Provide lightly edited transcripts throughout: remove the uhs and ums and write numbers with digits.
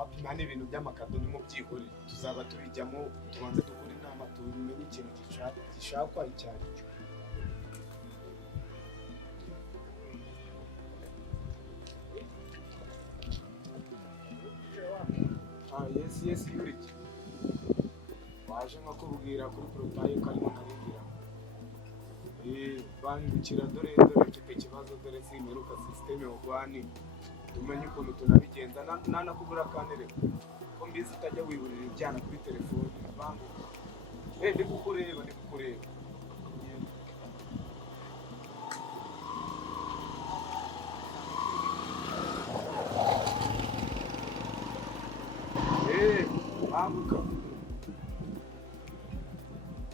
twapima n'ibintu by'amakado ni mu byihuri tuzaba tubijyamo tubanze dukora inama tumenye ikintu gishakwa icyari cyo. Yes Yuri waje nko kubwira kuri porotaye ko arimo ntarindira bangukira dore mfite ikibazo dore simperuka sisiteme ogwani tumenye ukuntu tunabigenza nanakubura kanere ko mbizi utajya wiburira ibyana kuri telefone banguka ndi kukureba banguka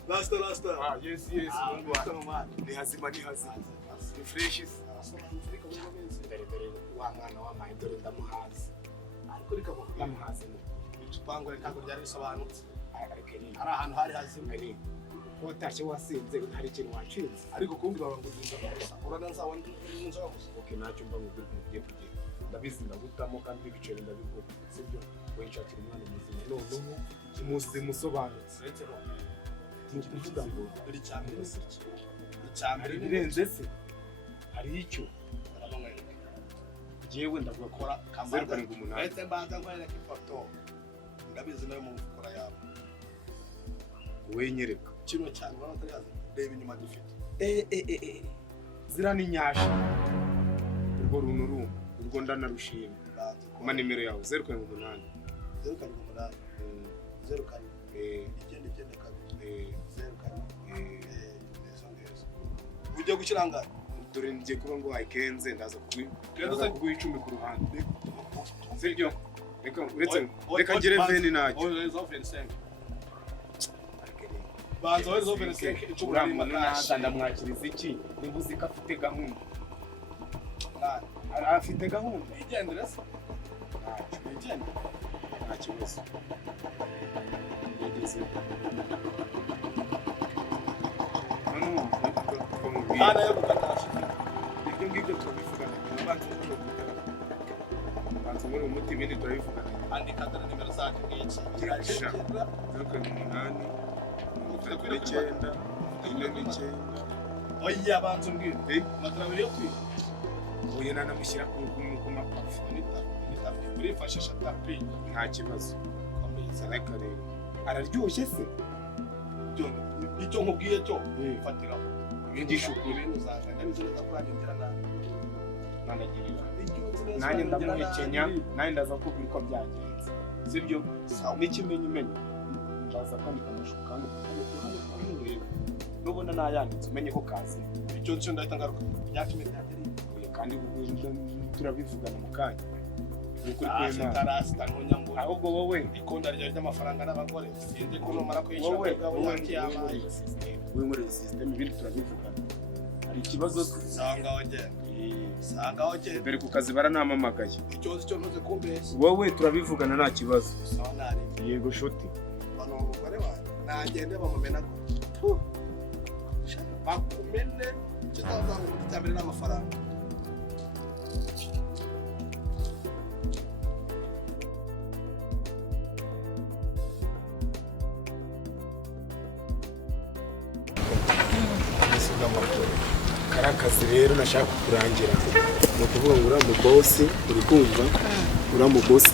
Lasta. Yes. Ni hazima. Ni fresh. Dore wa mwana wa mayi dore ndamuhazi. Ariko rikabo ndamuhazi. Icupango ntabwo byari bisobanutse. Ari ahantu hari hazima. Ko utashye wasinze hari ikintu wacinze. Ariko kumbi babangudinda gusa. Uraga nzawe nzoga gusa. Okay, nacyo mba ngubwira mugiye kugira. Ndabizi ndagutamo kandi n'ibiceri ndabigura. Sibyo? Wenshakira umwana muzima. Noneho imuzi musobanutse. Nukuvuga ngo uri cyambere birenze se hari icyo jewe ndagakora kambaza 0.8 ete mbanza ngwereka ifoto ndabizi nayo mu mukora yabo wenyereka kino cyane bataraza reba inyuma dufite zira ni nyasha urwo runuru urwo ndanarushima kuma nimero yawe 0.8 ujye gukiranga dore ngiye kuba ngo wayikenze ndaza kuguha 10 ku ruhande sibyo reka ngire veni nacyo banza wari zo 25 icubura neza ndamwakiriza iki niba uzi ko afite gahunda afite gahunda igendera se nta kibazo yageze Ana yo gukatashi ibyo ngibyo turabivugana banza muri umutima indi turabivugana andi kadara nimero zacu ngiki kirasha 0.8 9 oya banza mbwira matrabiri yo kwi oya nanamushyira ku mapafu urifashisha tapi nta kibazo reka rero araryoshye se icyo nkubwiye cyo fatiraho Ngisho ukuri uzagana bizeza kurangira nanagirira nanjye ndamuhekenya nanjye ndaza kubwira uko byagenze sibyo n'ikimenyimenyi ndaza kwandika amashuka hano nubona nayanditse umenye ko kazi icyo cyo ndahita ngaruka byatumye byagera kandi turabivugana mu kanya ukuri kw'Imana tarasta nkonyambura ahubwo wowe ikunda ryo ry'amafaranga n'abagore sinzi ko numara kwishyura gabo yakiyabaye muri system ibindi turabivugana hari ikibazo sanga ogenda dore ku kazi baranamamagaye icyo ntuze kumbeshya wowe turabivugana nta kibazo sonari yego shoti bano umugore wawe nagende bamumena ko bakumene kizaza cyambere n'amafaranga karakazi rero nashaka kurangira no kuvuga ngo ura mu boss uri kumva ura mu boss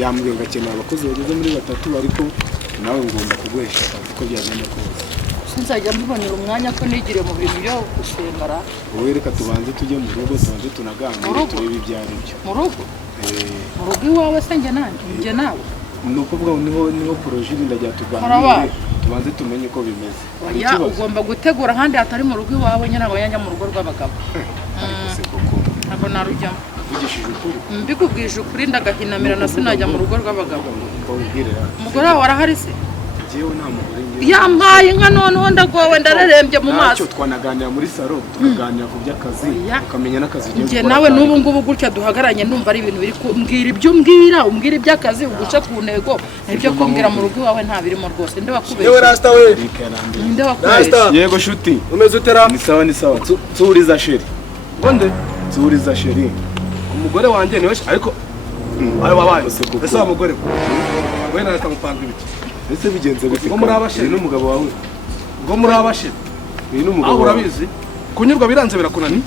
yambwiye ngakeneye abakozi bageze muri 3 ariko nawe ngomba kuguhesha uko byagenda kose sinzajya mbibonera umwanya ko nigire mu bintu byo gusembara wowe reka tubanze tujye mu rugo tubanze tunaganira turebe ibyari byo mu rugo iwawe se njye nawe ni ukuvuga ngo niho porojiri ndajya tuganira tubanze tumenye uko bimeze oya ugomba gutegura ahandi hatari mu rugo iwawe nyine abo yajya mu rugo rw'abagabo ntabwo narujyamo uvugishije ukuri mbikubwije ukuri ndagahinamira na sinajya mu rugo rw'abagabo umugore wawe arahari se jewe nta mugore yampaye inka noneho ndagowe ndarerembye mu maso ntacyo twanaganira muri salo tukaganira ku by'akazi ukamenya n'akazi ugiye nawe n'ubu ngubu gutya duhagaranye ndumva ari ibintu biri mbwira ibyo umbwira iby'akazi uguce ku ntego nibyo kumbwira mu rugo iwawe nta birimo rwose nde wakubeshye yewe rasta we nde wakubeshye yego shuti umeze utera ni sawa tsuriza sheri bonde tsuriza sheri umugore wanjye niwe ariko ayo babaye ese wa mugore we na leta mupanga ibiki ese bigenze bite ngo muri abashira n'umugabo wawe ngo muri abashira aho urabizi kunyurwa biranze birakunani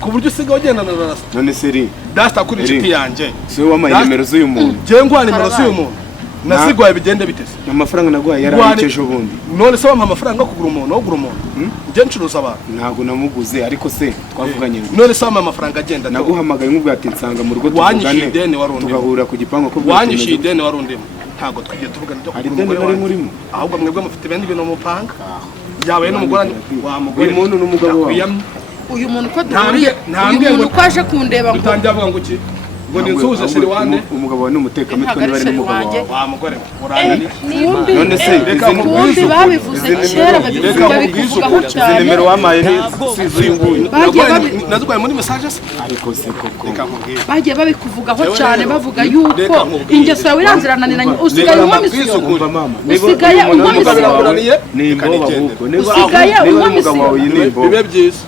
ku buryo usigaye ugendana na rasta none seri dasta kuri inshuti yanjye so wamaye nimero z'uyu muntu je ngwa nimero z'uyu muntu nazigwaye bigende bitese amafaranga nagwaye yarayikeje ubundi none se wampa amafaranga kugura umuntu ogura umuntu je ncuruza abantu ntago namuguze ariko se twavuganye none se wampa amafaranga agenda naguhamagaye nkubwo ati nsanga mu rugo tuvugane tugahura ku gipango ko wanyishyuye ideni warundimo ntago twigiye tuvugana byo kugura umugore wawe murimo ahubwo mwebwe mufite bene ibintu mupanga yawe n'umugore wa mugore uyu muntu n'umugabo wawe uyu muntu ko duhuriye uyu muntu ko aje kundeba ngo utangiye avuga ngo iki ngo ninsuhuze sheri wande umugabo ni umutekamutwe niba ari n'umugabo wawe wa mugore urangani none se kumbi babivuze kera babivugaho cyane nimero wamaye nsize uyu nguyu nazugwaye muri message se ariko se koko bagiye babikuvugaho cyane bavuga yuko ingeso yawe iranzirananiranye usigaye umwamisiyo usigaye umwamisiyo usigaye umwamisiyo bibe byiza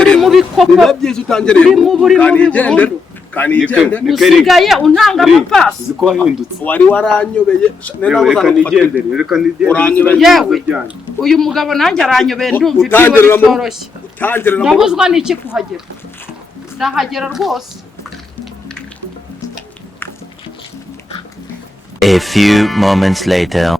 uri mu bikopo uri mu buri mu usigaye untanga amapasi uziko wahindutse wari waranyobeye reka nigendere yewe uyu mugabo nanjye aranyobeye ndumva ibyiwe bitoroshye ndabuzwa n'iki kuhagera ndahagera rwose. A few moments later.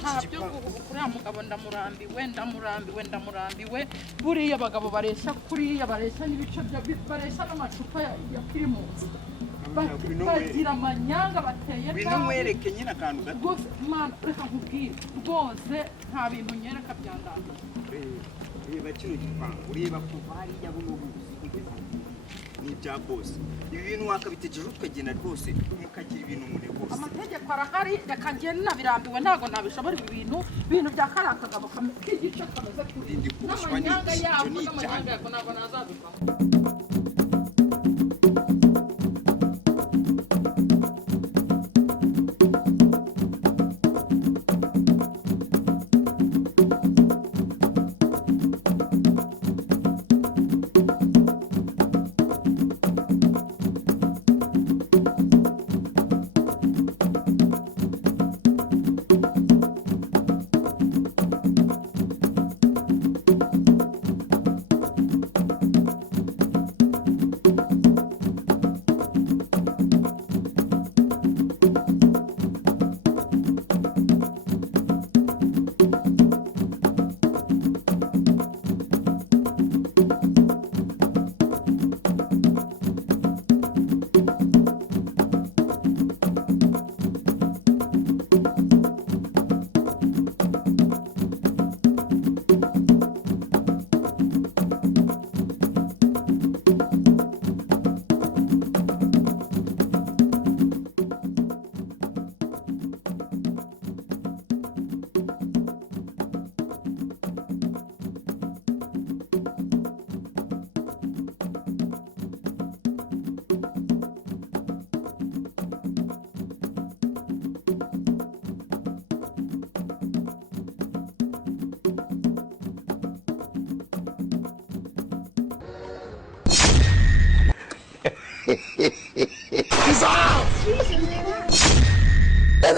ntabyo kuriya mugabo ndamurambiwe buriya abagabo baresha kuriya baresha n'ibice baresha n'amacupa ya primusi bagira amanyanga bateye binamwereke nyine akantu gato reka nkubwire rwose nta bintu nyereka byandambiye reba kino gipangu ureba kuva hariya buno buzi kugeza ni ibya bose ibi bintu wakabitekereje ukagenda rwose mukagira ibintu muri bose amategeko arahari reka ngende nabirambiwe ntabwo nabishobora ibi bintu bya kariya kagabo k'igice kameze kuri n'amanyanga yabo n'amanyanga yabo ntabwo nazabivamo.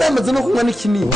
Namaze no kunywa n'ikinini.